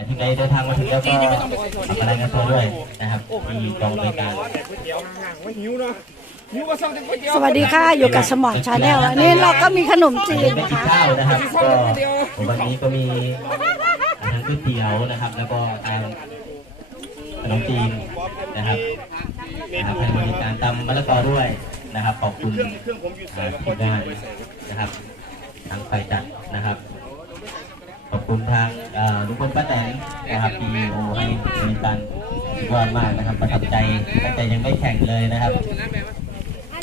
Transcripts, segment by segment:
อ่าที่ใดเดินทางมาถึงแล้วก็มารายงานตัวด้วยนะครับที่กองบริการสวัสดีค่ะ อยู่กับสมองชาแนลอันนี้เราก็มีขนมจีนไม่นะกินคะข้าวนะครับก็วันนี้ก็มีทั้งก๋วยเตี๋ยวนะครับ แล้วก็ทางขนมจีนนะครับนะครับให้บริการตำมะละกอด้วยนะครับขอบคุณอ่าทีมงานนะครับทางฝ่ายจัดนะครับขอบ คุณทางลุงพลป้าแตนนะครับที่โอให้บริการสุดยอดมากนะครับ ประทับใจตั้งแต่ยังไม่แข่งเลยนะครับ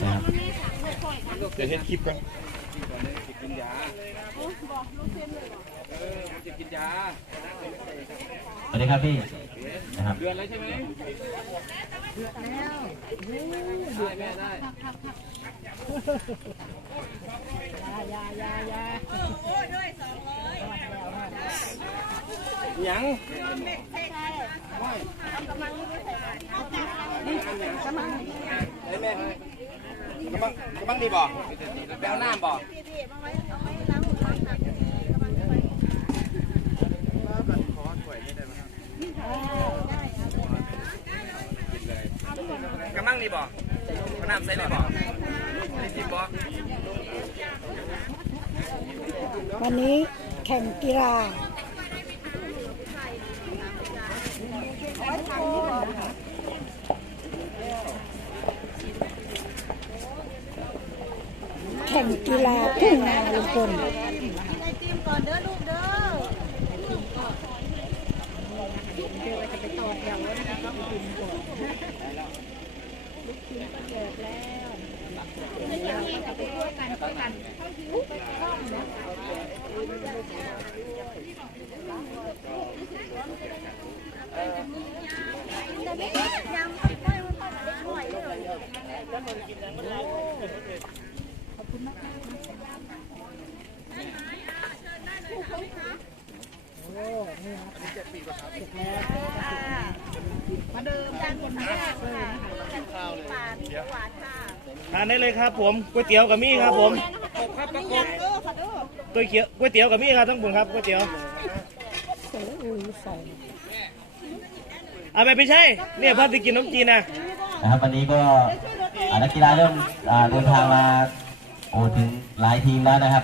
นะครับจะเห็นคลิปกันยาสวัสดีครับพี่นะครับเดือนแล้วใช่ไหมได้แม่ได้หยัง ได้แม่กระบังกระบังดีบ่แปลวน้ำบ่กระมังดีบ่กระน้ำใส่ได้บ่ได้กินบ่วันนี้แข่งกีฬา แข่งกีฬาทุ่งนาลุงพล ทานได้เลยครับผมก๋วยเตี๋ยวกับมี่ครับผมก๋วยเตี๋ยวก๋วยเตี๋ยวกับมี่ครับทั้งหมดครับก๋วยเตี๋ยวใส่อุ้ยใส่ อ่าไม่ไม่ใช่เนี่ยพัดจะกินน้ำจีนนะนะครับวันนี้ก็อ่านักกีฬาเริ่มอ่าเดินทางมาโอ้ถึงหลายทีมแล้วนะครับ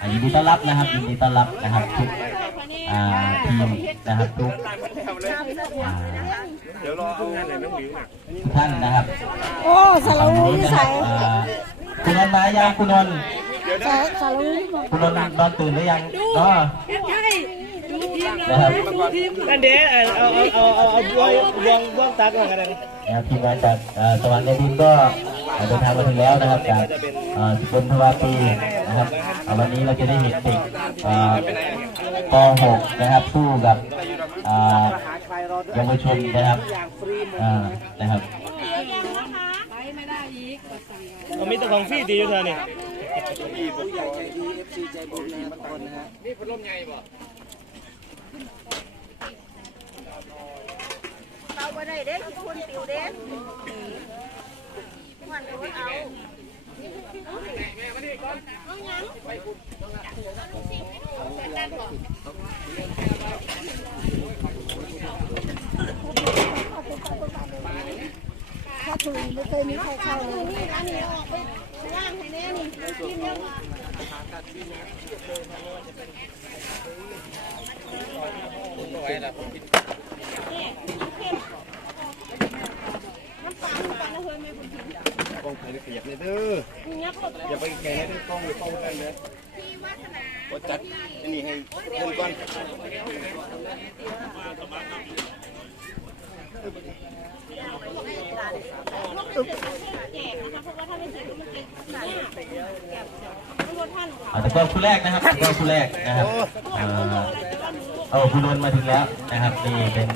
อ่ายินดีต้อนรับนะครับยินดีต้อนรับนะครับทุกอ่าทีมนะครับทุกอ่าเดี๋ยวรอเอางานไหนน้องหลิวน่ะทุกท่านนะครับโอ้สารวุ้ยใส่อ่าคุณนนท์มายังคุณนนท์ใส่สารวุ้ยคุณนนท์นอนตื่นหรือยังอ๋อ นะครับนั่นเด้เอาเอาเอาเอาเอาบวยบวงบวงตักมากันเลยนะครับทีมงานจากเอ่อสวรรค์ในดินก็เดินทางมาถึงแล้วนะครับจากเอ่อสกลทวาปีนะครับเอ่อวันนี้เราจะได้เห็นเด็กเอ่อป .6 นะครับสู้กับเอ่อเยาวชนนะครับอ่านะครับเอามีแต่ของฟรีดีอยู่เธอนี่ เอาไปได้เด้ทุกคนปิวเด้มันก็ว่าเอาถ้าถูกไม่เคยมีใครเข้าเลยนี่อันนี้ออกไปล่างให้แน่นี่กินแล้วน้ำปลาน้ำปลาละเฮ้ยแม่ผมกิน กล้องถ่ายขยับเลยเด้อ งับหมด อย่าไปแข่งให้ได้กล้องหรือกล้องกันเลยกดจัดอันนี้ให้ เพิ่นก่อนอาตะกร้อคู่แรกนะครับตะกร้อคู่แรกนะครับเออคุณนนท์มาถึงแล้วนะครับนี่เป็น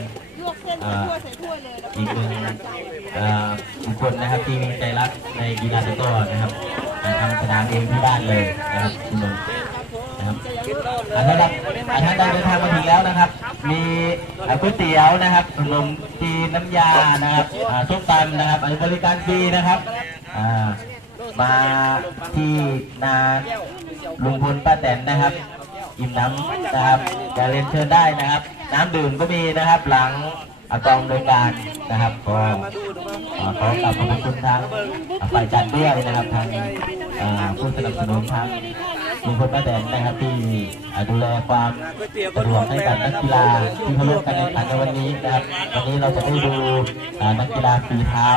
อีกหนึ่งอ่อบุคคลนะครับที่มีใจรักในกีฬาตะกร้อนะครับอ่าทำสนามเองที่บ้านเลยนะครับคุณนนท์ นใดอ่าท่านใดเดินทางมาถึงแล้วนะครับ มีก๋วยเตี๋ยวนะครับขนมจีนน้ำยานะครับอ่าส้มตำนะครับอันนี้บริการฟรีนะครับมาที่นาลุงพลป้าแตนนะครับ อิ่มน้ำนะครับอย่าเรียนเชิญได้นะครับ น้ำดื่มก็มีนะครับหลังอะกองโดยการนะครับก็อ่าขอกลับขอบคุณทางฝ่ายจัดด้วยนะครับทางอ่าผู้สนับสนุนทาง ลุงพลป้าแตนนะครับที่ดูแลความสะดวกให้กับนักกีฬาที่เข้าร่วมการแข่งขันในวันนี้นะครับวันนี้เราจะได้ดูนักกีฬาฝีเท้า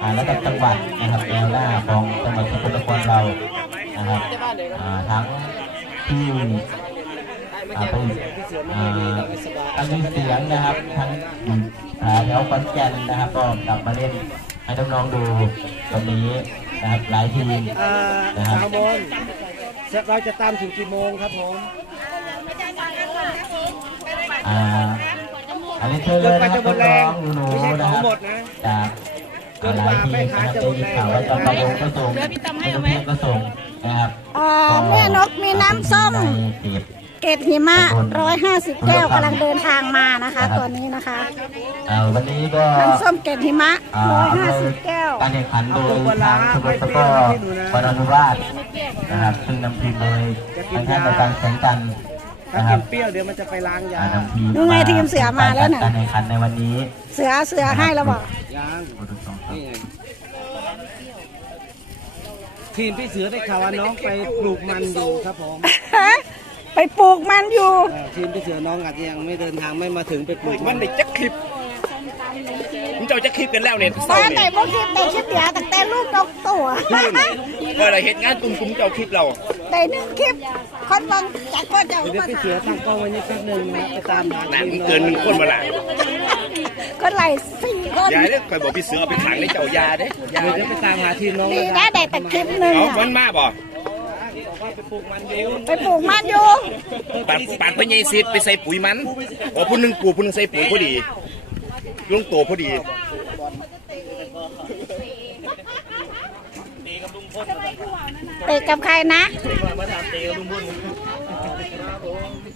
อ่าระดับจังหวัดนะครับแนวหน้าของจังหวัดสกลนครเรานะครับทั้งที่ตั้งมีเสียงนะครับทั้งแถวขอนแก่นนะครับก็กลับมาเล่นให้น้องๆดูวันนี้นะครับหลายทีมอ่าสาวมน เราจะตามถึงกี่โมงครับผมอ่าอันนี้เชิญเลยนะครับน้องๆหนูไม่ใช่ๆขนะองครับหมดนะ จากอ่าหลายทีมนะครับได้ยินข่าวว่าตอนประมงก็ส่งไม่ต้องเพียงก็ส่งนะครับอ่าแม่นกมีน้ำส้มในเขต เกตหิมะ150แก้วกำลังเดินทางมานะคะตัวนี้นะคะอ่าวันนี้ก็น้ำส้มเกตหิมะอ่าอำนวย150แก้วการแข่งขันโดยทางสมุทรสาครปรนุราชนะครับซึ่งนำทีมโดยทางท่านอาจารย์แสงจันทร์ถ้านะคกิรับนเปรี้ยวเดี๋ยวมันจะไปล้างยาอ่านำทีมดูไงทีมเสือมาแล้วน่ะการแข่งขันในวันนี้ เสือเสือให้แล้วบอกยางนี่ไงทีมพี่เสือได้ข่าวว่าน้องไปปลูกมันอยู่ครับผม ไปปลูกมันอยู่เออทีมพี่เสือน้องอาจจะยังไม่เดินทางไม่มาถึงไปปลูกมัมันนได้จักคลิปมึงเจ้าจักคลิปกันแล้วเนี่ยบ้านไหนพวกคลิปในคลิปเดียวตั้งแต่ลูกนกตัวเมื่อไรเหตุงานตุ้มตุ้มเจ้าคลิปเราแต่หนึ่งคลิปคนบางจากก็จะเดี๋ยวมาพี่เสือตั้งกล้องไว้นิดแป๊บหนึงนะไปตามหาหนัทีงมเกินมันคนมาละคนไหลสี่คนยายเนี่ยคอยบอกพี่เสือเอาไปขังในเจ้ายาเด้ยาเดี๋ยวเด้จะไปตามหาทีมน้องดีนะนะได้แต่คลิปหนึ่งเอาอะมันมาบ่ ไปปลูกมันเดียวไปปลูกมันอยู่ปาดปาดพญายซิดไปใส่ปุ๋ยมันโอ้ผู้หนึงปลูกผู้หนึงใส่ปุ๋ยพอดีลงตัวพอดีเตะกับใครนะ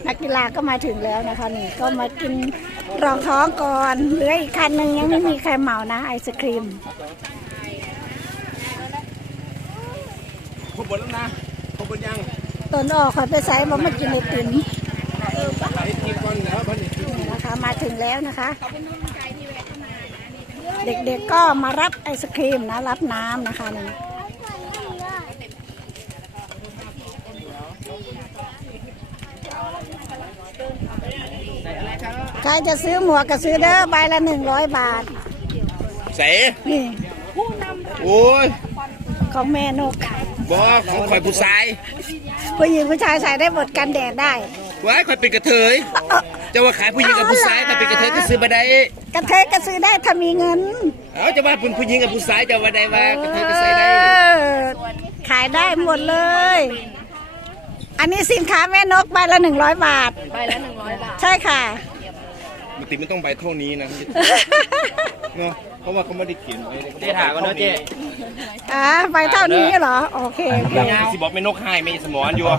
นักกีฬาก็มาถึงแล้วนะคะนี่ก็มากินรองท้องก่อนเหลืออีกคันหนึ่งยังไม่มีใครเหมานะไอศครีมครบหมดแล้วนะ ครบหมดยังตนออกคอยไปใส่บ่มากินไอติมไอ้ทีมก่อนแล้วพันธุ์นี่นะคะมาถึงแล้วนะคะ เด็กๆก็มารับไอศครีมนะ รับน้ำนะคะนี่ใครจะซื้อหมวกก็ซื้อเด้อใบละหนึ่งร้อยบาทใส่นี่ โอ้ย ของแม่นก บอกของข่อยผู้ชายผู้หญิงผู้ชายใส่ได้หมดกันแดดได้ว้ายข่อยเป็นกระเทยจะว่าขายผู้หญิงกับผู้ชายถ้าเป็นกระเทยก็ซื้อมาได้กระเทยก็ซื้อได้ถ้ามีเงินเอาจะว่าเป็นผู้หญิงกับผู้ชายจะว่าได้ว่ากระเทยก็ใส่ได้เออขายได้หมดเลย อันนี้สินค้าแม่นกใบละหนึ่งร้อยบาทใบละหนึ่งร้อยบาท ใช่ค่ะปกติมันต้องใบเท่านี้นะเนาะ เพราะว่าเขาไม่ได้เขียนไว้เจ๊ถามกันนะเจ๊อ่าใบเท่านี้เหรอ โอเคโอเค สิบอกไม่นกให้ไม่สมอนอยู่